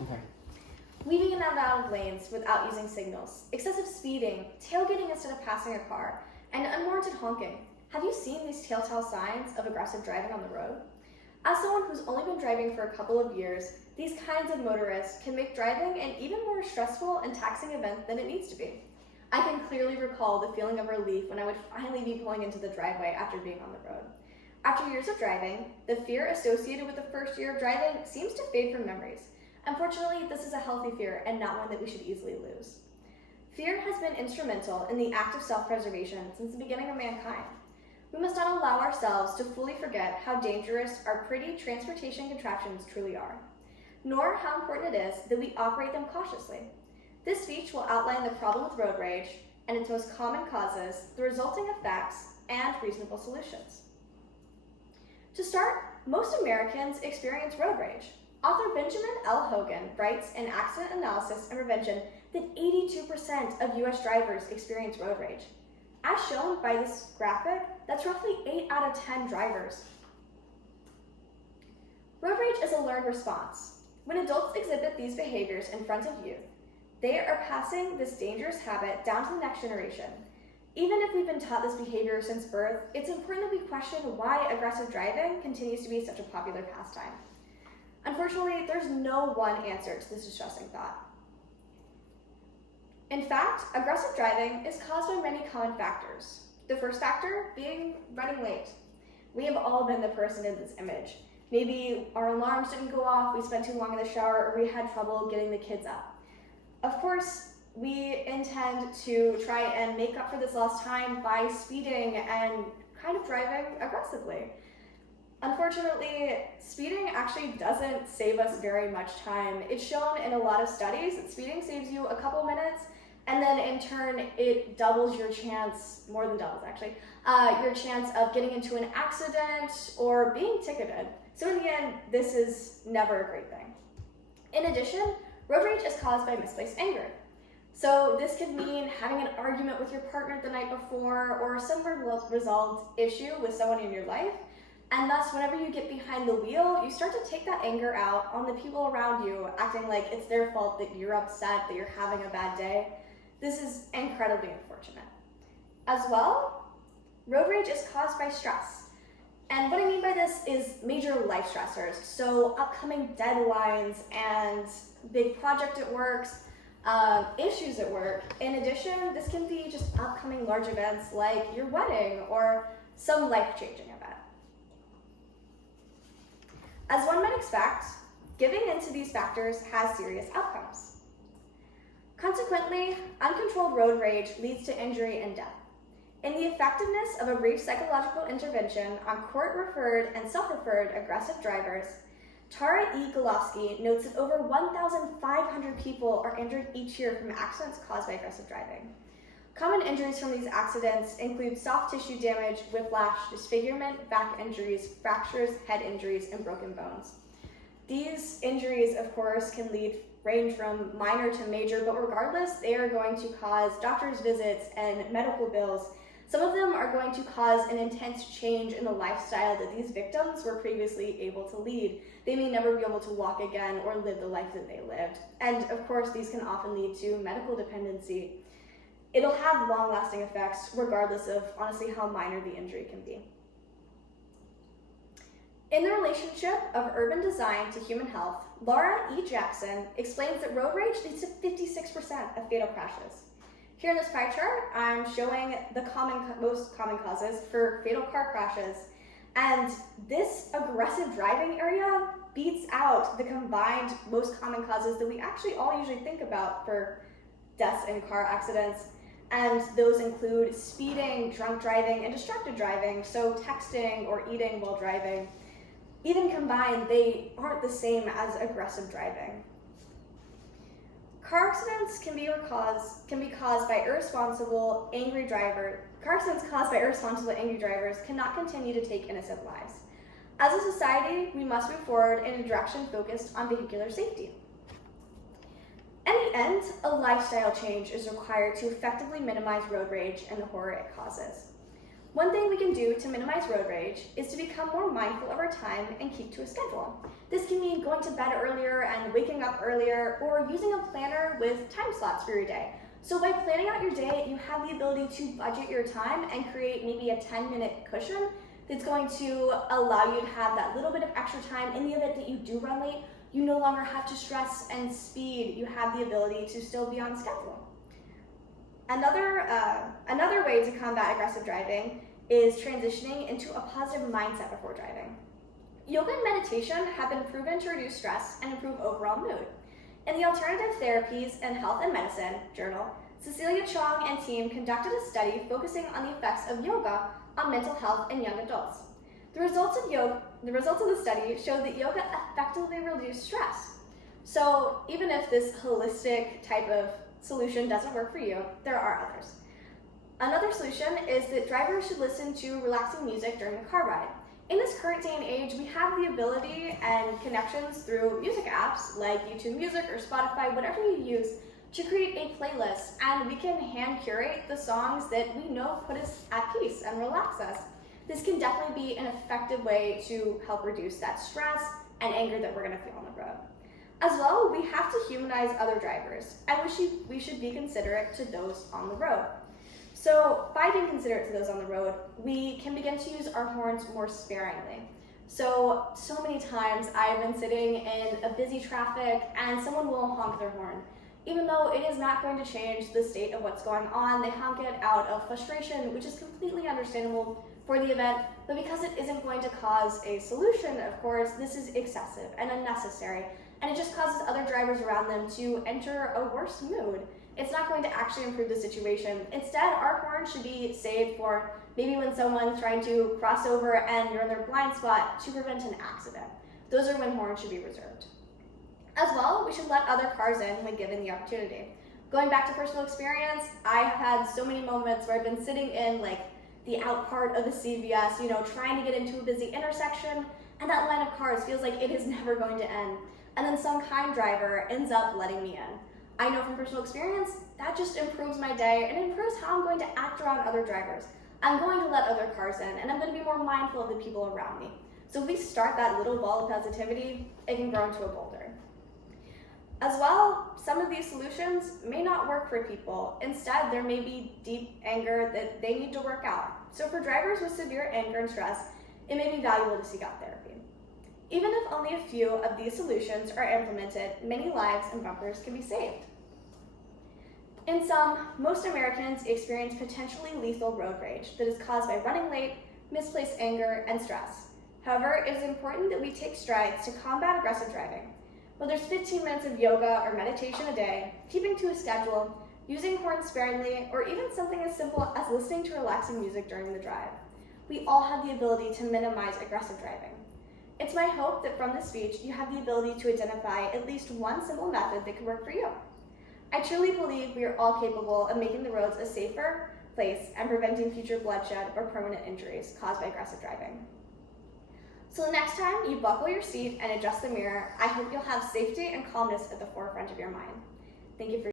Okay. Weaving in and out of lanes without using signals, excessive speeding, tailgating instead of passing a car, and unwarranted honking. Have you seen these telltale signs of aggressive driving on the road? As someone who's only been driving for a couple of years, these kinds of motorists can make driving an even more stressful and taxing event than it needs to be. I can clearly recall the feeling of relief when I would finally be pulling into the driveway after being on the road. After years of driving, the fear associated with the first year of driving seems to fade from memories. Unfortunately, this is a healthy fear and not one that we should easily lose. Fear has been instrumental in the act of self-preservation since the beginning of mankind. We must not allow ourselves to fully forget how dangerous our pretty transportation contraptions truly are, nor how important it is that we operate them cautiously. This speech will outline the problem with road rage and its most common causes, the resulting effects, and reasonable solutions. To start, most Americans experience road rage. Author Benjamin L. Hogan writes in Accident Analysis and Prevention that 82% of US drivers experience road rage. As shown by this graphic, that's roughly 8 out of 10 drivers. Road rage is a learned response. When adults exhibit these behaviors in front of youth, they are passing this dangerous habit down to the next generation. Even if we've been taught this behavior since birth, it's important that we question why aggressive driving continues to be such a popular pastime. Unfortunately, there's no one answer to this distressing thought. In fact, aggressive driving is caused by many common factors. The first factor being running late. We have all been the person in this image. Maybe our alarms didn't go off, we spent too long in the shower, or we had trouble getting the kids up. Of course, we intend to try and make up for this lost time by speeding and kind of driving aggressively. Unfortunately, speeding actually doesn't save us very much time. It's shown in a lot of studies that speeding saves you a couple minutes, and then in turn, it doubles your chance, more than doubles actually, your chance of getting into an accident or being ticketed. So in the end, this is never a great thing. In addition, road rage is caused by misplaced anger. So this could mean having an argument with your partner the night before or some resolved issue with someone in your life. And thus, whenever you get behind the wheel, you start to take that anger out on the people around you, acting like it's their fault that you're upset, that you're having a bad day. This is incredibly unfortunate. As well, road rage is caused by stress. And what I mean by this is major life stressors. So upcoming deadlines and big project at work, issues at work. In addition, this can be just upcoming large events like your wedding or some life-changing event. As one might expect, giving into these factors has serious outcomes. Consequently, uncontrolled road rage leads to injury and death. In the effectiveness of a brief psychological intervention on court-referred and self-referred aggressive drivers, Tara E. Golofsky notes that over 1,500 people are injured each year from accidents caused by aggressive driving. Common injuries from these accidents include soft tissue damage, whiplash, disfigurement, back injuries, fractures, head injuries, and broken bones. These injuries, of course, can range from minor to major, but regardless, they are going to cause doctor's visits and medical bills. Some of them are going to cause an intense change in the lifestyle that these victims were previously able to lead. They may never be able to walk again or live the life that they lived. And of course, these can often lead to medical dependency. It'll have long-lasting effects regardless of, honestly, how minor the injury can be. In the relationship of urban design to human health, Laura E. Jackson explains that road rage leads to 56% of fatal crashes. Here in this pie chart, I'm showing the most common causes for fatal car crashes, and this aggressive driving area beats out the combined most common causes that we actually all usually think about for deaths in car accidents, and those include speeding, drunk driving, and distracted driving, so texting or eating while driving. Even combined, they aren't the same as aggressive driving. Car accidents can be caused by irresponsible, angry drivers. Car accidents caused by irresponsible, angry drivers cannot continue to take innocent lives. As a society, we must move forward in a direction focused on vehicular safety. In the end, a lifestyle change is required to effectively minimize road rage and the horror it causes. One thing we can do to minimize road rage is to become more mindful of our time and keep to a schedule. This can mean going to bed earlier and waking up earlier, or using a planner with time slots for your day. So by planning out your day, you have the ability to budget your time and create maybe a 10-minute cushion that's going to allow you to have that little bit of extra time in the event that you do run late. You no longer have to stress and speed. You have the ability to still be on schedule. Another way to combat aggressive driving is transitioning into a positive mindset before driving. Yoga and meditation have been proven to reduce stress and improve overall mood. In the Alternative Therapies and Health and Medicine journal, Cecilia Chong and team conducted a study focusing on the effects of yoga on mental health in young adults. The results of the study showed that yoga effectively reduced stress. So even if this holistic type of solution doesn't work for you, there are others. Another solution is that drivers should listen to relaxing music during the car ride. In this current day and age, we have the ability and connections through music apps like YouTube Music or Spotify, whatever you use, to create a playlist, and we can hand curate the songs that we know put us at peace and relax us. This can definitely be an effective way to help reduce that stress and anger that we're going to feel on the road. As well, we have to humanize other drivers, and we should be considerate to those on the road. So by being considerate to those on the road, we can begin to use our horns more sparingly. So many times I've been sitting in a busy traffic and someone will honk their horn. Even though it is not going to change the state of what's going on, they honk it out of frustration, which is completely understandable for the event, but because it isn't going to cause a solution, of course, this is excessive and unnecessary, and it just causes other drivers around them to enter a worse mood. It's not going to actually improve the situation. Instead, our horn should be saved for maybe when someone's trying to cross over and you're in their blind spot to prevent an accident. Those are when horns should be reserved. As well, we should let other cars in when given the opportunity. Going back to personal experience, I have had so many moments where I've been sitting in the out part of the CVS, trying to get into a busy intersection, and that line of cars feels like it is never going to end. And then some kind driver ends up letting me in. I know from personal experience, that just improves my day and improves how I'm going to act around other drivers. I'm going to let other cars in, and I'm going to be more mindful of the people around me. So if we start that little ball of positivity, it can grow into a boulder. As well, some of these solutions may not work for people. Instead, there may be deep anger that they need to work out. So for drivers with severe anger and stress, it may be valuable to seek out therapy. Even if only a few of these solutions are implemented, many lives and bumpers can be saved. In sum, most Americans experience potentially lethal road rage that is caused by running late, misplaced anger, and stress. However, it is important that we take strides to combat aggressive driving. Whether it's 15 minutes of yoga or meditation a day, keeping to a schedule, using horns sparingly, or even something as simple as listening to relaxing music during the drive, we all have the ability to minimize aggressive driving. It's my hope that from this speech, you have the ability to identify at least one simple method that could work for you. I truly believe we are all capable of making the roads a safer place and preventing future bloodshed or permanent injuries caused by aggressive driving. So the next time you buckle your seat and adjust the mirror, I hope you'll have safety and calmness at the forefront of your mind. Thank you for